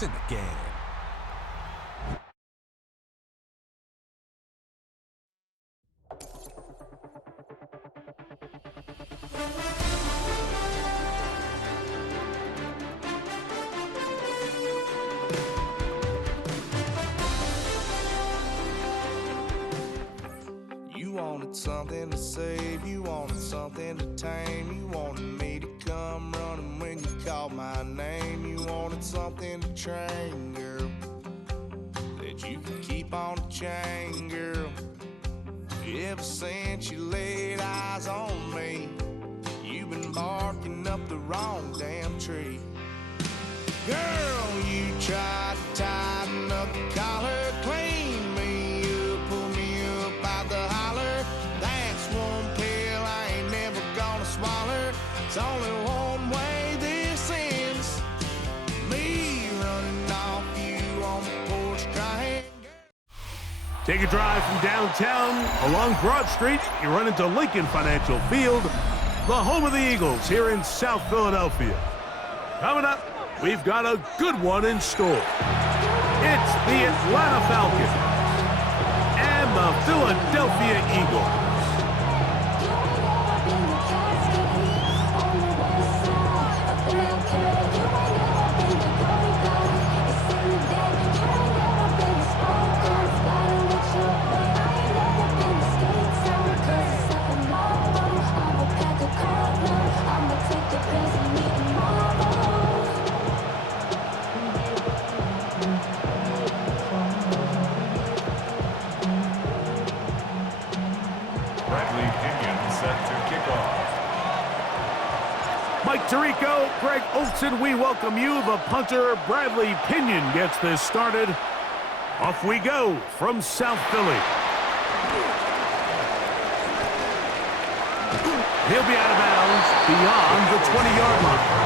It's in the game. You wanted something to save, you wanted something to tame, you wanted me to come running when you called my name, you wanted something to train, girl, that you could keep on the chain, girl. Ever since you laid eyes on me, you've been barking up the wrong damn tree. Girl, you tried to tighten up the collar, clean me up, pull me up out the holler. That's one pill I ain't never gonna swallow. It's only one way this ends. Me running off you on the porch crying. Take a drive from downtown along Broad Street. You run into Lincoln Financial Field, the home of the Eagles here in South Philadelphia. Coming up, we've got a good one in store. It's the Atlanta Falcons and the Philadelphia Eagles. Mike Tirico, Greg Olson, we welcome you. The punter, Bradley Pinion, gets this started. Off we go from South Philly. He'll be out of bounds beyond the 20-yard line.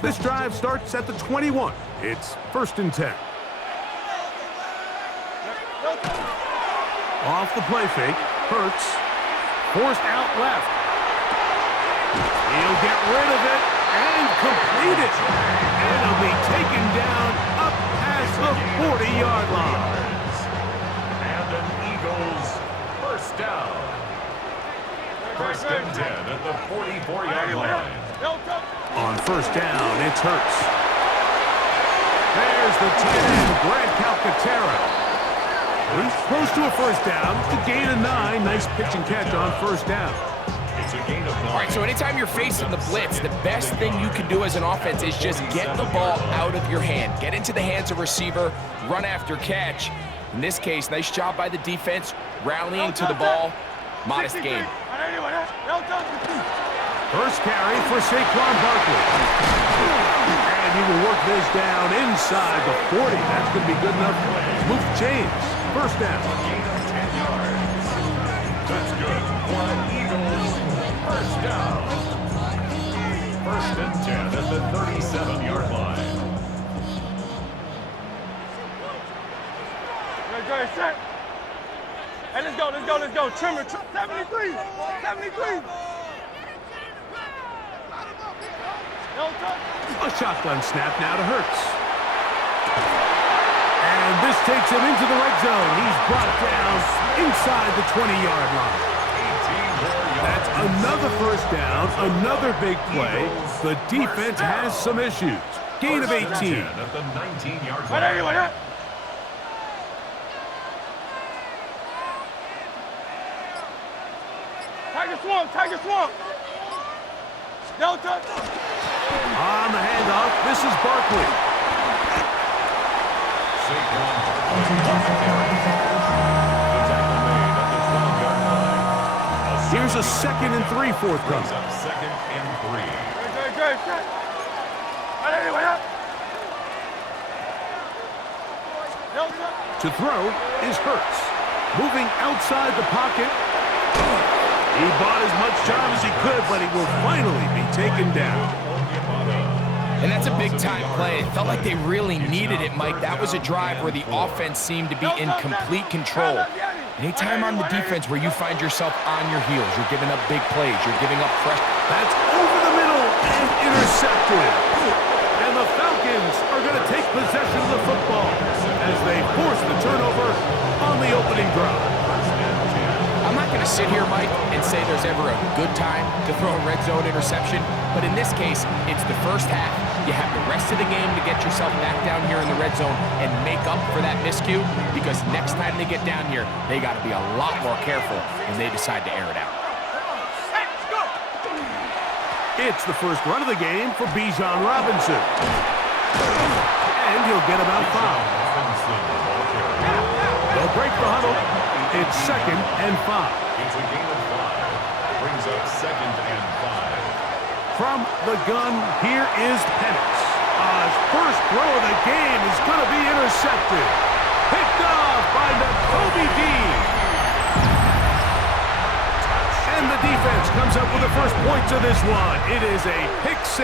This drive starts at the 21. It's 1st and 10. Off the play fake, Hurts, forced out left. He'll get rid of it and complete it. And it'll be taken down up past the 40-yard line. And an Eagles first down. 1st and 10 at the 44-yard line. On 1st down, it's Hurts. There's the tight end, Brad Calcaterra. He's close to a 1st down. It's a gain of 9. Nice pitch and catch on 1st down. It's a gain of 9. All right, so anytime you're facing the blitz, the best thing you can do as an offense is just get the ball out of your hand. Get into the hands of receiver, run after catch. In this case, nice job by the defense, rallying to the ball. Modest gain. First carry for Saquon Barkley. And he will work this down inside the 40. That's going to be good enough. Move change. 1st down. Gain of 10 yards. That's good. For an Eagles first down. 1st and 10 at the 37-yard line. Good, set. Hey, let's go. Trimmer, 73. A shotgun snap now to Hurts. And this takes him into the red zone. He's brought down inside the 20-yard line. That's another 1st down, another big play. The defense has some issues. Gain of 18. At the 19-yard line. Tiger swamp. Delta. On the handoff, this is Barkley. Saquon Barkley. Here's a 2nd and 3 forthcoming. 2nd and 3. Good. To throw is Hurts. Moving outside the pocket. He bought as much time as he could, but he will finally be taken down. And that's a big-time play. It felt like they really needed it, Mike. That was a drive where the offense seemed to be in complete control. Anytime on the defense where you find yourself on your heels, you're giving up big plays, you're giving up fresh. That's over the middle and intercepted. And the Falcons are going to take possession of the football as they force the turnover on the opening drive. I'm not going to sit here, Mike, and say there's ever a good time to throw a red zone interception, but in this case, it's the first half. You have the rest of the game to get yourself back down here in the red zone and make up for that miscue, because next time they get down here, they got to be a lot more careful when they decide to air it out. It's the first run of the game for Bijan Robinson. And he'll get about 5. They'll break the huddle. It's 2nd and 5. It's a gain of 5. Brings up 2nd and 5. From the gun, here is Penix. His first throw of the game is going to be intercepted. Picked off by Nakobe Dean. And the defense comes up with the first points of this one. It is a pick 6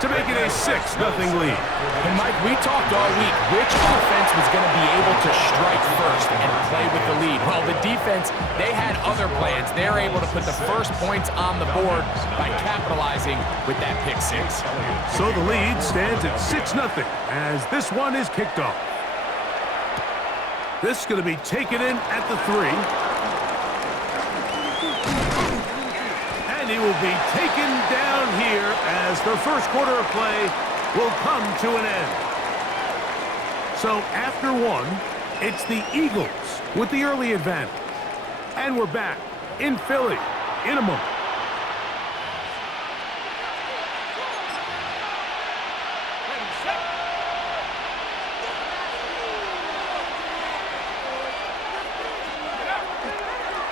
to make it a 6-0 lead. And Mike, we talked all week which offense was going to be able to strike first and play with the lead. Well, the defense, they had other plans. They're able to put the first points on the board by capitalizing with that pick 6. So the lead stands at 6-0 as this one is kicked off. This is going to be taken in at the 3. And he will be taken down here as the first quarter of play will come to an end. So after 1, it's the Eagles with the early advantage. And we're back in Philly in a moment.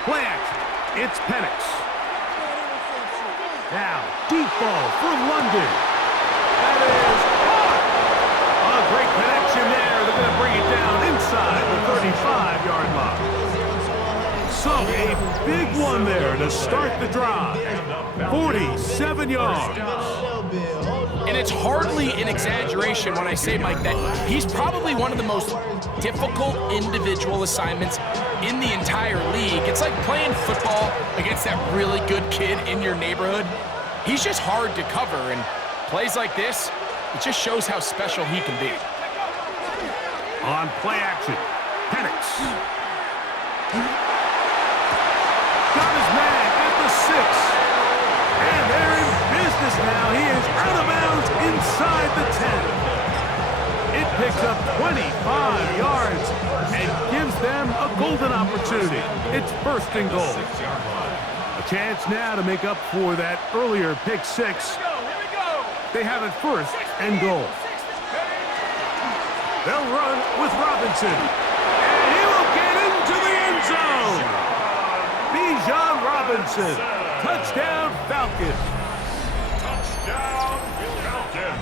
Play action. It's Penix. Now, deep ball for London. That is caught. A great connection there. They're going to bring it down inside the 35-yard line. So a big one there to start the drive. 47 yards. And it's hardly an exaggeration when I say, Mike, that he's probably one of the most difficult individual assignments in the entire league. It's like playing football against that really good kid in your neighborhood. He's just hard to cover, and plays like this, it just shows how special he can be. On play action, Penix. Got his man at the 6. And they're in business now. He is out of bounds inside the 10. It picks up 25 yards and gives them a golden opportunity. It's 1st and goal. A chance now to make up for that earlier pick 6. They have it 1st and goal. They'll run with Robinson. And he will get into the end zone. Bijan Robinson. Touchdown, Falcons. Touchdown, Falcons.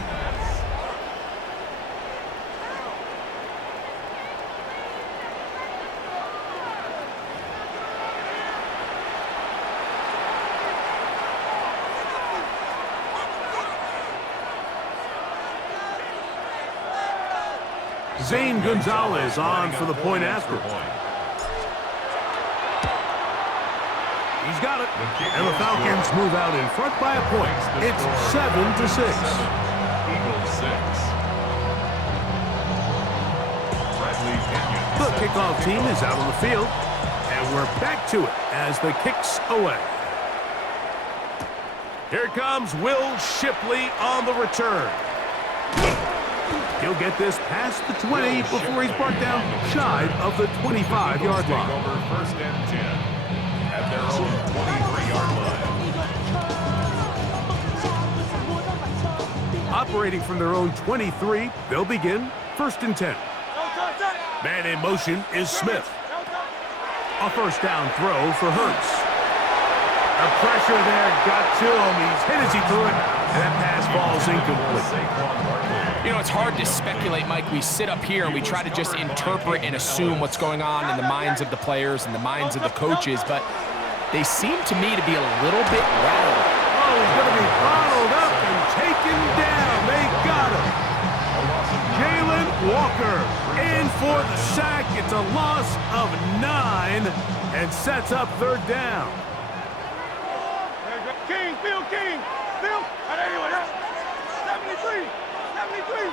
Zane Gonzalez on for the point after. He's got it. And the Falcons move out in front by a point. It's 7-6. Eagles 6. The kickoff team is out on the field. And we're back to it as the kick's away. Here comes Will Shipley on the return. He'll get this past the 20 before he's brought down shy of the 25-yard line. Over 1st and 10 at their own 23-yard line. Operating from their own 23, they'll begin 1st and 10. Man in motion is Smith. A 1st down throw for Hurts. The pressure there got to him. He's hit as he threw it, and that pass falls incomplete. You know, it's hard to speculate, Mike. We sit up here and we try to just interpret and assume what's going on in the minds of the players and the minds of the coaches, but they seem to me to be a little bit rattled. Oh, he's going to be bottled up and taken down. They got him. Jalen Walker in for the sack. It's a loss of 9 and sets up third down. King, Phil, King, Phil. And anyway, 73, 73.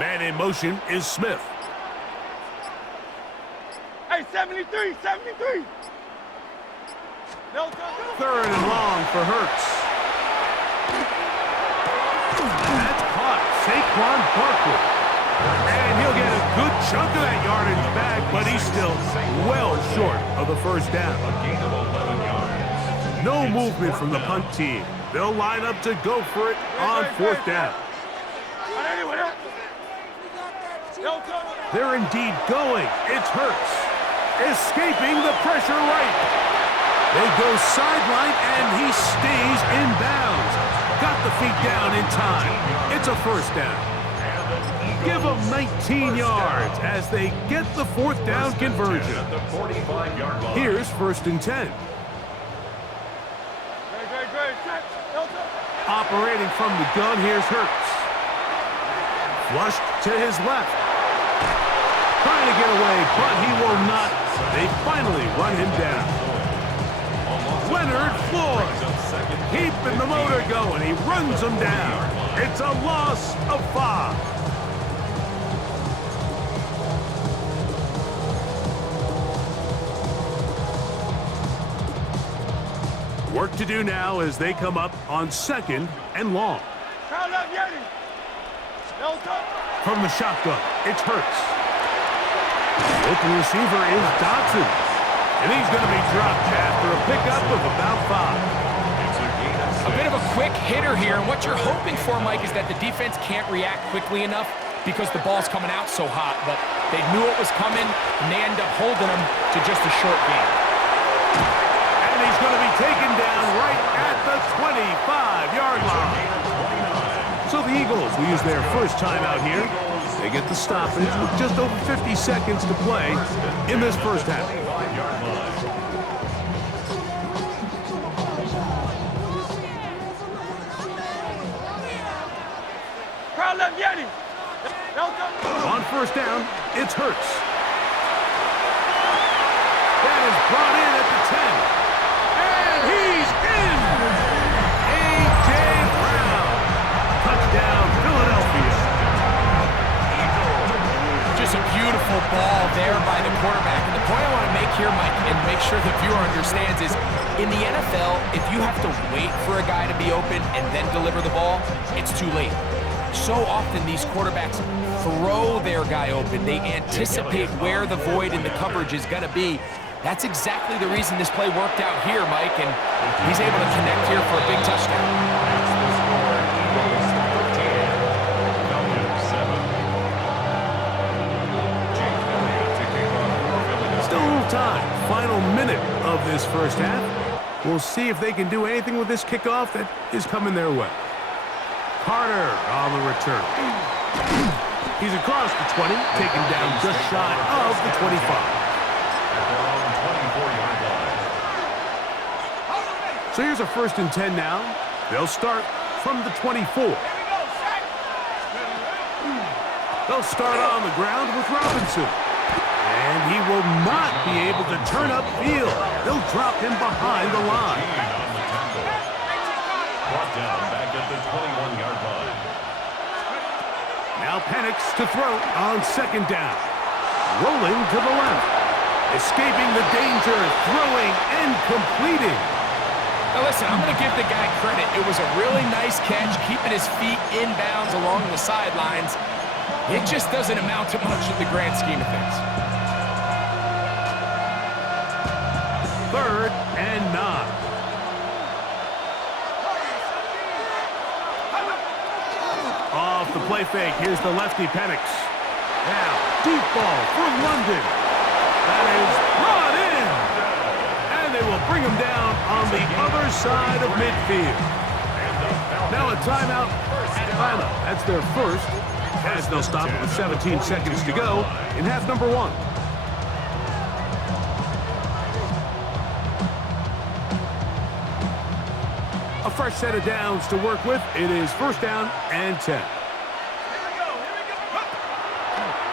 Man in motion is Smith. Hey, 73, 73. No, Third and long for Hurts. That's caught. Saquon Barkley. And he'll get a good chunk of that yardage back, but he's still well short of the first down. No movement from the punt team. They'll line up to go for it on fourth down. They're indeed going. It's Hurts. Escaping the pressure right. They go sideline, and he stays in bounds. Got the feet down in time. It's a first down. Give them 19 yards as they get the fourth down conversion. Here's first and 10. Operating from the gun, here's Hurts. Flushed to his left. Trying to get away, but he will not. They finally run him down. Leonard Floyd, keeping the motor going. He runs him down. It's a loss of 5. Work to do now as they come up on second and long. From the shotgun, it's Hurts. Open receiver is Dodson. And he's going to be dropped after a pickup of about 5. A bit of a quick hitter here, and what you're hoping for, Mike, is that the defense can't react quickly enough because the ball's coming out so hot, but they knew it was coming, and they end up holding them to just a short game. And he's going to be taken down right at the 25-yard line. So the Eagles will use their first time out here. They get the stoppage with just over 50 seconds to play in this first half. On first down, it's Hurts. That is brought in at the 10. And he's in! A.J. Brown. Touchdown, Philadelphia. Just a beautiful ball there by the quarterback. And the point I want to make here, Mike, and make sure the viewer understands is, in the NFL, if you have to wait for a guy to be open and then deliver the ball, it's too late. So often these quarterbacks throw their guy open. They anticipate where the void in the coverage is going to be. That's exactly the reason this play worked out here, Mike, and he's able to connect here for a big touchdown. Still a little time. Final minute of this first half. We'll see if they can do anything with this kickoff that is coming their way. Carter on the return. He's across the 20, taken down just shy of the 25. So here's a first and 10 now. They'll start from the 24. They'll start on the ground with Robinson. And he will not be able to turn upfield. They'll drop him behind the line. Brought down back at the 21-yard line. Now Penix to throw on second down. Rolling to the left. Escaping the danger, throwing and completing. Now listen, I'm going to give the guy credit. It was a really nice catch, keeping his feet in bounds along the sidelines. It just doesn't amount to much in the grand scheme of things. Third and 9. Off the play fake, here's the lefty Penix. Now, deep ball for London. That is brought in. And they will bring him down on on the other side of midfield. Now a timeout, Atlanta. That's their first, as they'll stop it with 17 seconds to go in half number 1. A fresh set of downs to work with. It is first down and 10.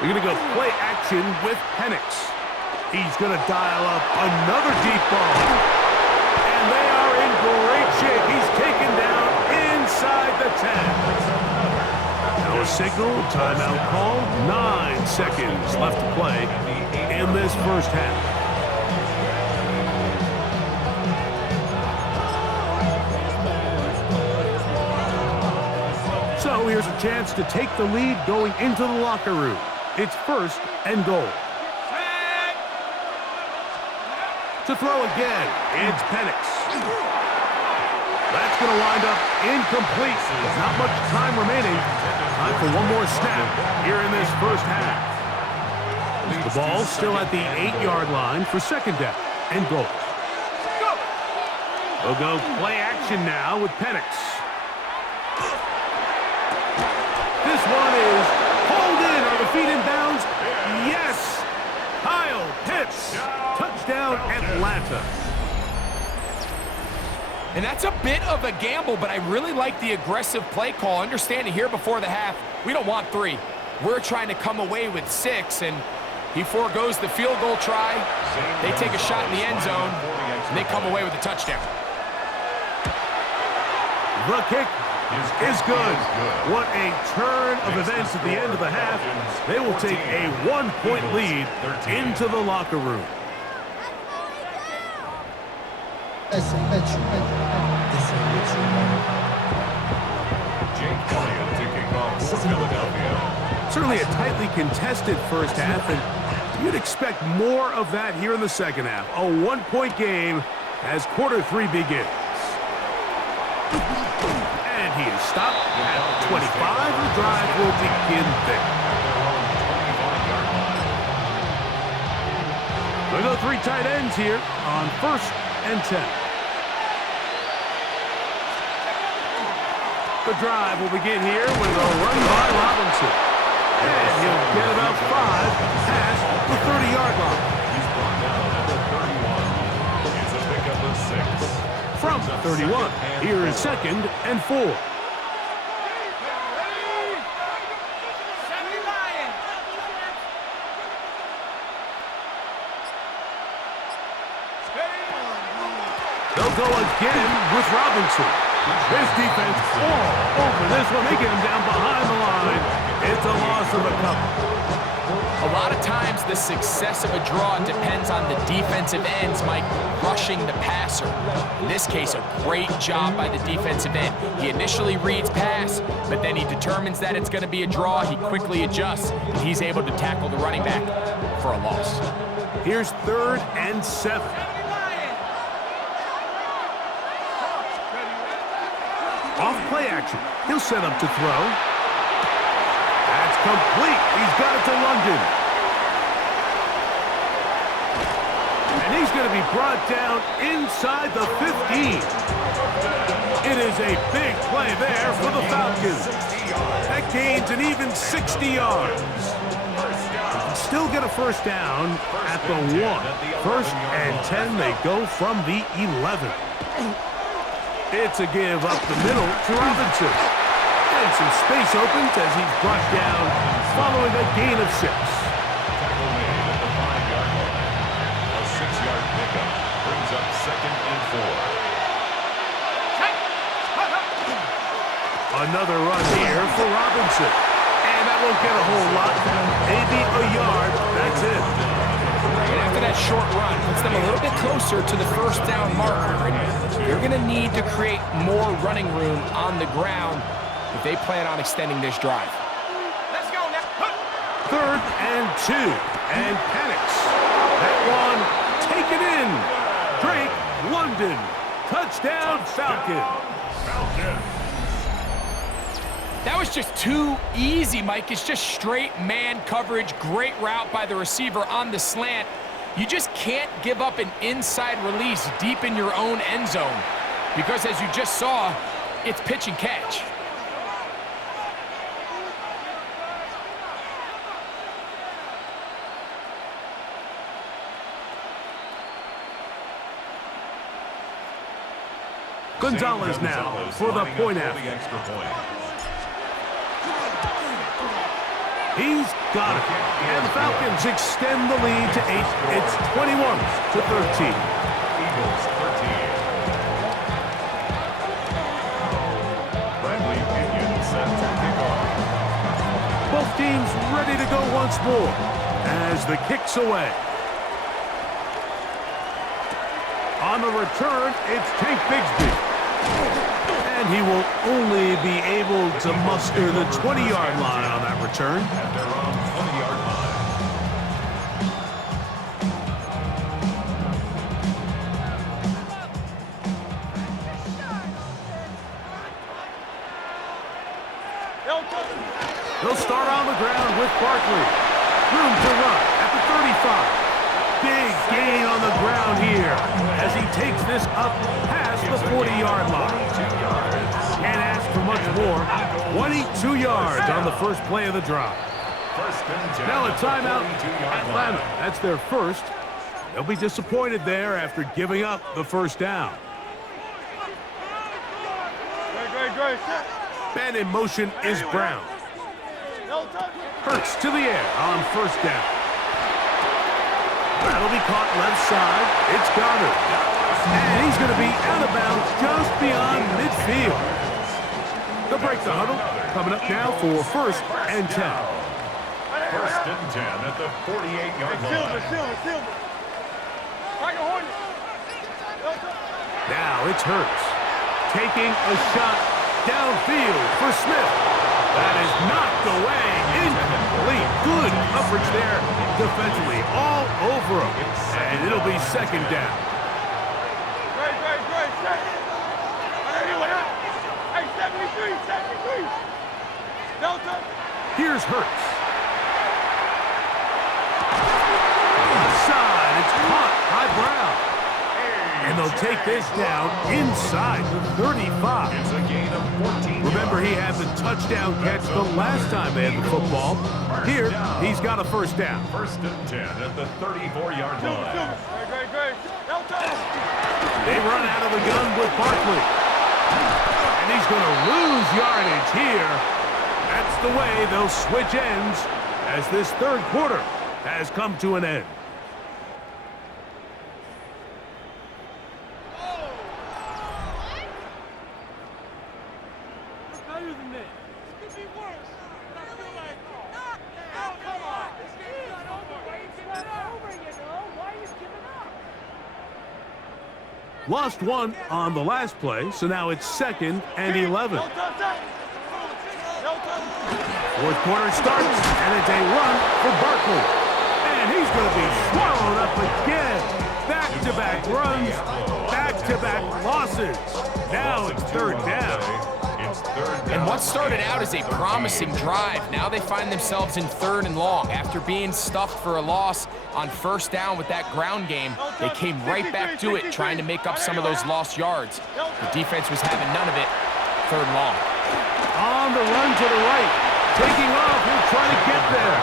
They're going to go play action with Penix. He's going to dial up another deep ball. And they are in great shape. He's taken down inside the 10. Now a signal, timeout call. 9 seconds left to play in this first half. So here's a chance to take the lead going into the locker room. It's first and goal. To throw again, it's Penix. That's going to wind up incomplete. Not much time remaining. Time for one more snap here in this first half. The ball's still at the 8-yard line for second down and goal. They'll go play action now with Penix. This one is hauled in. Are the feet in bounds? Yes! Kyle Pitts. Touchdown, Atlanta. And that's a bit of a gamble, but I really like the aggressive play call. Understanding here before the half, we don't want 3. We're trying to come away with 6, and he forgoes the field goal try. They take a shot in the end zone, and they come away with a touchdown. The kick is good. What a turn of events at the end of the half. They will take a 1-point lead into the locker room. Certainly a tightly contested first half, and you'd expect more of that here in the second half. A 1-point game as quarter 3 begins. And he is stopped at 25. The drive will begin there. We'll go 3 tight ends here on first and 10. The drive will begin here with a run by Robinson. And he'll get about 5 past the 30-yard line. He's brought down at the 31. It's a pickup of 6. From the 31, here is second and 4. They'll go again with Robinson. His defense all over this one. They get him down behind the line. It's a loss of a couple. A lot of times the success of a draw depends on the defensive ends, Mike, rushing the passer. In this case, a great job by the defensive end. He initially reads pass, but then he determines that it's going to be a draw. He quickly adjusts, and he's able to tackle the running back for a loss. Here's third and 7. Off play action. He'll set up to throw. That's complete. He's got it to London. And he's going to be brought down inside the 15. It is a big play there for the Falcons. That gains an even 60 yards. Still get a first down at the 1. First and 10, they go from the 11. It's a give up the middle to Robinson. And some space opens as he's brought down following a gain of 6. Tackle made at the 5-yard line. A 6-yard pickup brings up second and 4. Another run here for Robinson. And that won't get a whole lot. Maybe a yard. That's it. And after that short run, puts them a little bit closer to the first down marker. And they're going to need to create more running room on the ground if they plan on extending this drive. Let's go now. Third and 2. And Penix. That one taken in. Drake London. Touchdown Falcons. That was just too easy, Mike. It's just straight man coverage. Great route by the receiver on the slant. You just can't give up an inside release deep in your own end zone because, as you just saw, it's pitch and catch. Gonzalez now for the point after. He's got it. And the Falcons extend the lead to 8. It's 21-13. Eagles 13. Bradley Pinion set to kick off. Both teams ready to go once more as the kick's away. On the return, it's Tank Bigsby. And he will only be able to muster the 20-yard line on that return. At their own 20-yard line. He'll start on the ground with Barkley. Room to run at the 35. Big gain on the ground here as he takes this up past the 40-yard line. Can't ask for much more. 22 yards on the first play of the drive. Now a timeout. Atlanta, that's their first. They'll be disappointed there after giving up the first down. Man in motion is Brown. Hurts to the air on first down. That'll be caught left side. It's Goddard. And he's going to be out of bounds just beyond midfield. They'll break the huddle. Coming up now for 1st and 10. 1st and 10 at the 48-yard line. Now it's Hurts. Taking a shot downfield for Smith. That is knocked away. Incomplete. Good coverage there defensively. All over him. And it'll be 2nd down. Hey, 73. Delta. Here's Hurts. Inside. It's caught by Brown. And they'll take this down inside the 35. It's a gain of 14 Remember, yards. he had the touchdown catch the last time they had the football. Here, he's got a first down. 1st and 10 at the 34-yard line. They run out of the gun with Barkley. And he's going to lose yardage here. That's the way they'll switch ends as this 3rd quarter has come to an end. Lost one on the last play, so now it's 2nd and 11. 4th quarter starts, and it's a run for Barkley. And he's going to be swallowed up again. Back-to-back runs, back-to-back losses. Now it's 3rd down. And what started out as a promising drive, now they find themselves in 3rd and long. After being stuffed for a loss on 1st down with that ground game, they came right back to it, trying to make up some of those lost yards. The defense was having none of it. 3rd and long. On the run to the right. Taking off, he'll try to get there.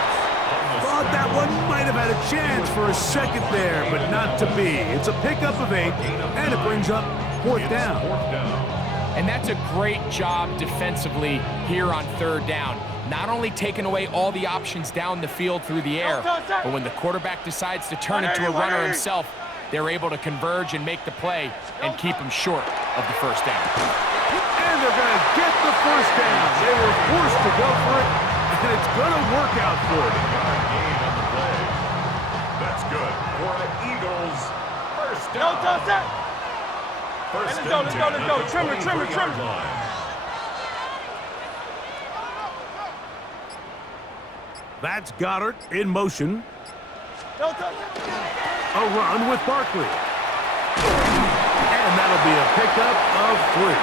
Thought that one might have had a chance for a second there, but not to be. It's a pickup of 8, and it brings up 4th down. And that's a great job defensively here on 3rd down. Not only taking away all the options down the field through the air, but when the quarterback decides to turn into a runner himself, they're able to converge and make the play and keep him short of the 1st down. And they're going to get the 1st down. They were forced to go for it, and it's going to work out for them. That's good for the Eagles. 1st down. 1st and 10 let's go. Trimmer. yard line. That's Goddard in motion. A run with Barkley. And that'll be a pickup of 3.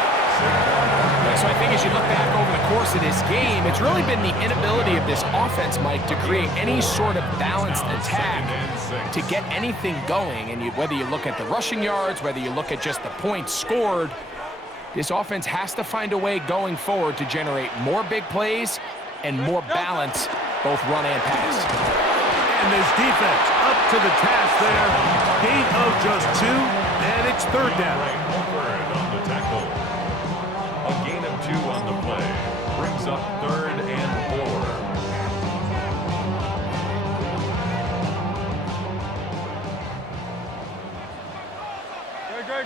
So I think as you look back over the course of this game, it's really been the inability of this offense, Mike, to create any sort of balanced attack to get anything going. And whether you look at the rushing yards, whether you look at just the points scored, this offense has to find a way going forward to generate more big plays and more balance, both run and pass. And this defense up to the task there. Gain of just 2, and it's 3rd down. On the tackle. A gain of 2 on the play. Brings up 3rd and 4.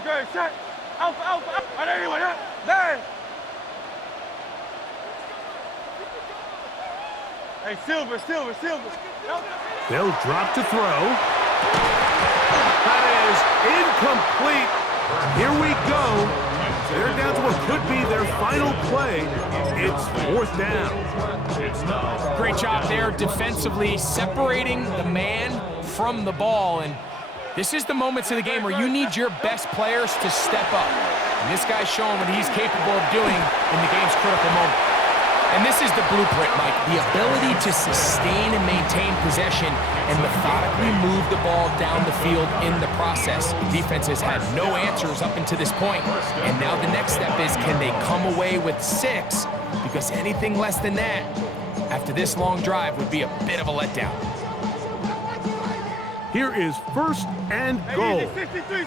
Great, set. Alpha. And anyway, man. Hey, Silver. They'll drop to throw. That is incomplete. Here we go. They're down to what could be their final play. It's 4th down. Great job there defensively, separating the man from the ball. And this is the moments of the game where you need your best players to step up. And this guy's showing what he's capable of doing in the game's critical moment. And this is the blueprint, Mike. The ability to sustain and maintain possession and methodically move the ball down the field in the process. The defense has had no answers up until this point. And now the next step is, can they come away with 6? Because anything less than that, after this long drive, would be a bit of a letdown. Here is 1st and goal. 63,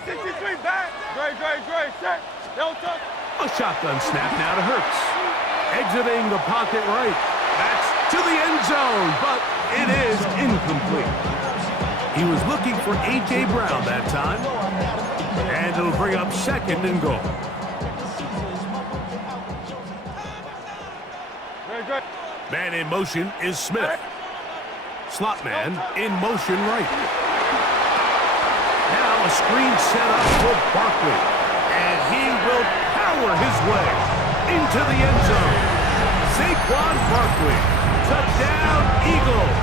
back. Great, set. Don't touch. A shotgun snap now to Hurts. Exiting the pocket right. That's to the end zone, but it is incomplete. He was looking for A.J. Brown that time. And it'll bring up 2nd and goal. Great. Man in motion is Smith. Slot man in motion right. Now a screen set up for Barkley. And he will power his way into the end zone. Saquon Barkley. Touchdown, Eagles.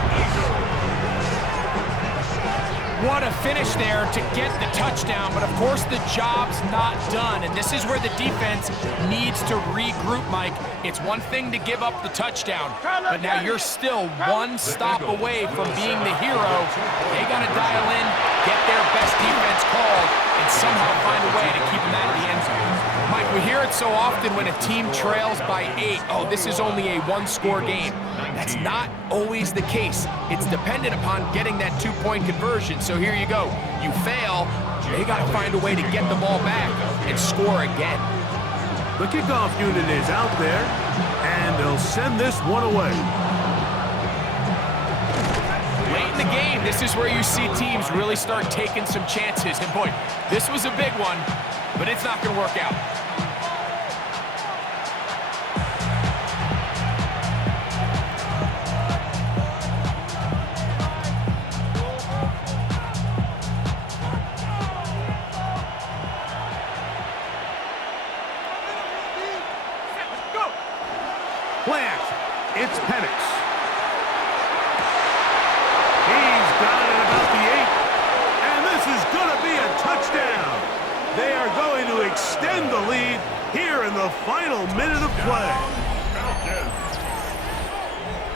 What a finish there to get the touchdown, but of course the job's not done, and this is where the defense needs to regroup, Mike. It's one thing to give up the touchdown, but now you're still one stop away from being the hero. They got to dial in, get their best defense called, and somehow find a way to keep them out of the end zone. Mike, we hear it so often when a team trails by 8, oh, this is only a 1-score game. That's not always the case. It's dependent upon getting that 2-point conversion. So here you go. You fail, they got to find a way to get the ball back and score again. The kickoff unit is out there, and they'll send this one away. Late in the game, this is where you see teams really start taking some chances. And boy, this was a big one, but it's not going to work out. Plant. It's Penix. He's got it about the 8. And this is going to be a touchdown. They are going to extend the lead here in the final minute of play.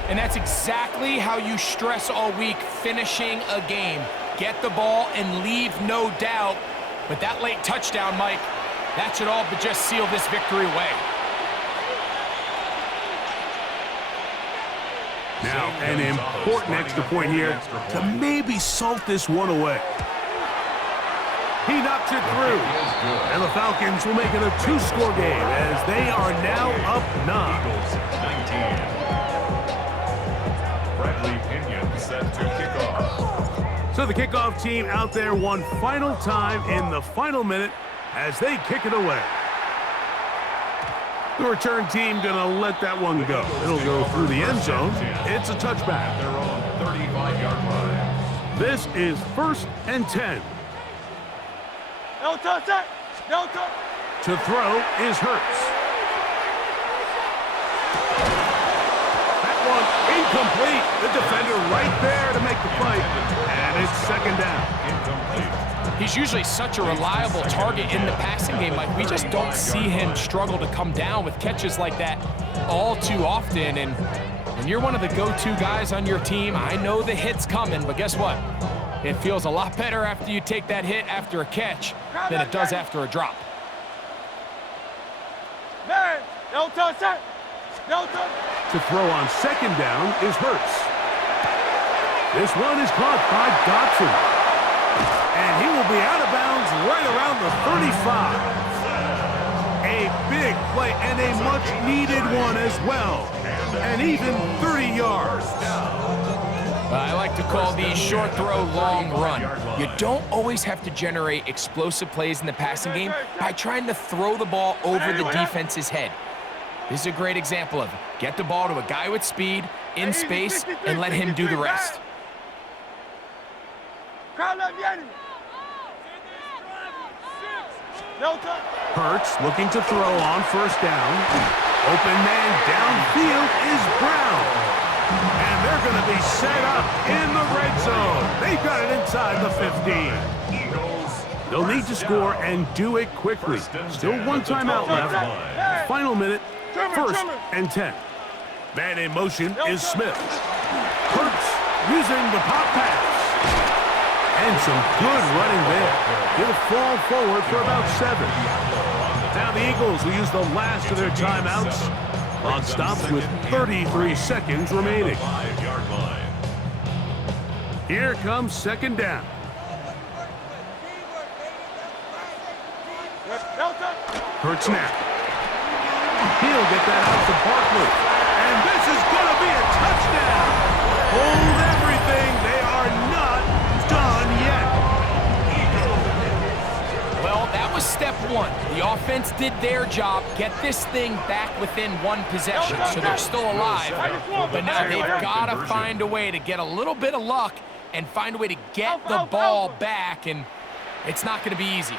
And that's exactly how you stress all week, finishing a game. Get the ball and leave no doubt. But that late touchdown, Mike, that should all but just seal this victory away. Now, an important extra point here to maybe salt this one away. He knocks it through. And the Falcons will make it a 2-score game as they are now up 9. 19. Bradley Pinion set to kick off. So the kickoff team out there one final time in the final minute as they kick it away. The return team going to let that one go. It'll go through the end zone. It's a touchback. Their own 35-yard line. This is 1st and 10. Don't touch that. Don't touch. To throw is Hurts. That one incomplete. The defender right there to make the play. And it's 2nd down. Incomplete. He's usually such a reliable target in the passing game. Like, we just don't see him struggle to come down with catches like that all too often. And when you're one of the go-to guys on your team, I know the hit's coming, but guess what? It feels a lot better after you take that hit after a catch than it does after a drop. Man, no touch, sir. No touch. To throw on second down is Hurts. This one is caught by Dotson. And he will be out of bounds right around the 35. A big play and a much-needed one as well. And even 30 yards. I like to call these short throw, long run. You don't always have to generate explosive plays in the passing game by trying to throw the ball over the defense's head. This is a great example of it. Get the ball to a guy with speed, in space, and let him do the rest. No touch. Hurts looking to throw on first down. Open man downfield is Brown. And they're going to be set up in the red zone. They've got it inside the 15. They'll need to score and do it quickly. Still one timeout left. Final minute, 1st and 10. Man in motion is Smith. Hurts using the pop pass. And some good running there. He'll fall forward for about 7. Now the Eagles will use the last of their timeouts. Clock stops with 33 seconds remaining. Here comes second down. Hurts now. He'll get that out to Barkley. And this is going to be a touchdown. Hold everything. They are not done yet. Well, that was step one. The offense did their job, get this thing back within one possession, so they're still alive. But now they've got to find a way to get a little bit of luck and find a way to get the ball back, and it's not going to be easy.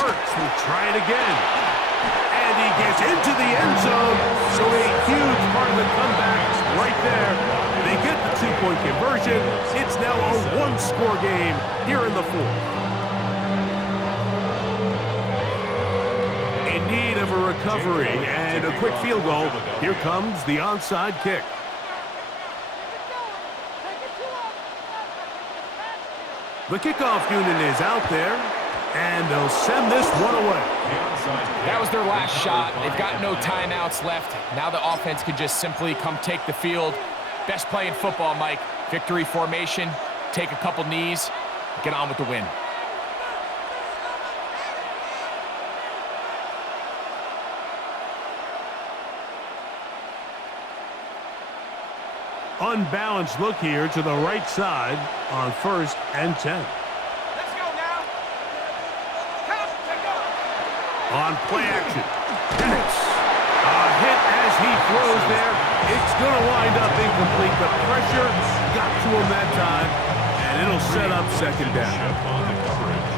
Hurts will try it again. And he gets into the end zone, so a huge part of the comeback right there. They get the 2-point conversion. It's now a one-score game here in the 4th. In need of a recovery and a quick field goal, here comes the onside kick. The kickoff unit is out there, and they'll send this one away. That was their last shot. They've got no timeouts left. Now the offense can just simply come take the field. Best play in football, Mike. Victory formation, take a couple knees, get on with the win. Unbalanced look here to the right side on 1st and 10. Let's go now. Count, take go. On play action. Penix. A hit as he throws there. It's going to wind up incomplete. The pressure got to him that time, and it'll set up second down.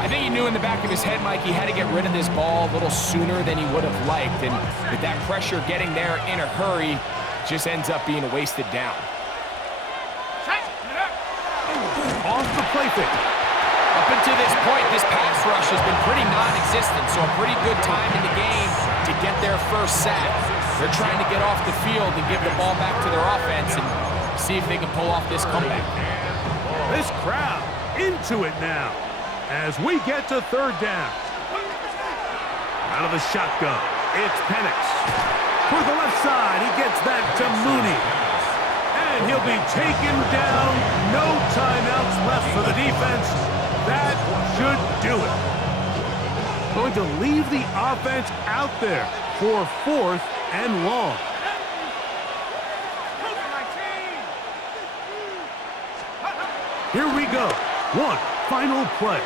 I think he knew in the back of his head, Mike, he had to get rid of this ball a little sooner than he would have liked. And with that pressure getting there in a hurry, just ends up being a wasted down. Off the play fake. Up until this point, this pass rush has been pretty non-existent, so a pretty good time in the game to get their first sack. They're trying to get off the field and give the ball back to their offense and see if they can pull off this comeback. This crowd into it now as we get to 3rd down. Out of the shotgun, it's Penix. For the left side, he gets that to Mooney. And he'll be taken down. No timeouts left for the defense. That should do it. Going to leave the offense out there for 4th and long. Here we go. One final play.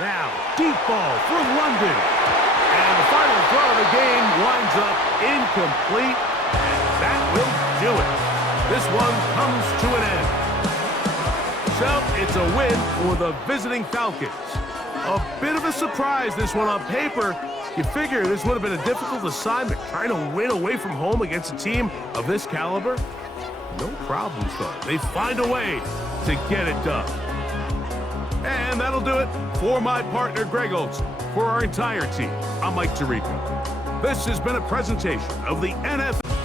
Now, deep ball for London. And the final throw of the game winds up incomplete. And that will do it. This one comes to an end. So, it's a win for the visiting Falcons. A bit of a surprise, this one on paper. You figure this would have been a difficult assignment, trying to win away from home against a team of this caliber. No problems, though. They find a way to get it done. And that'll do it for my partner, Greg Olson. For our entire team, I'm Mike Tirico. This has been a presentation of the NFL.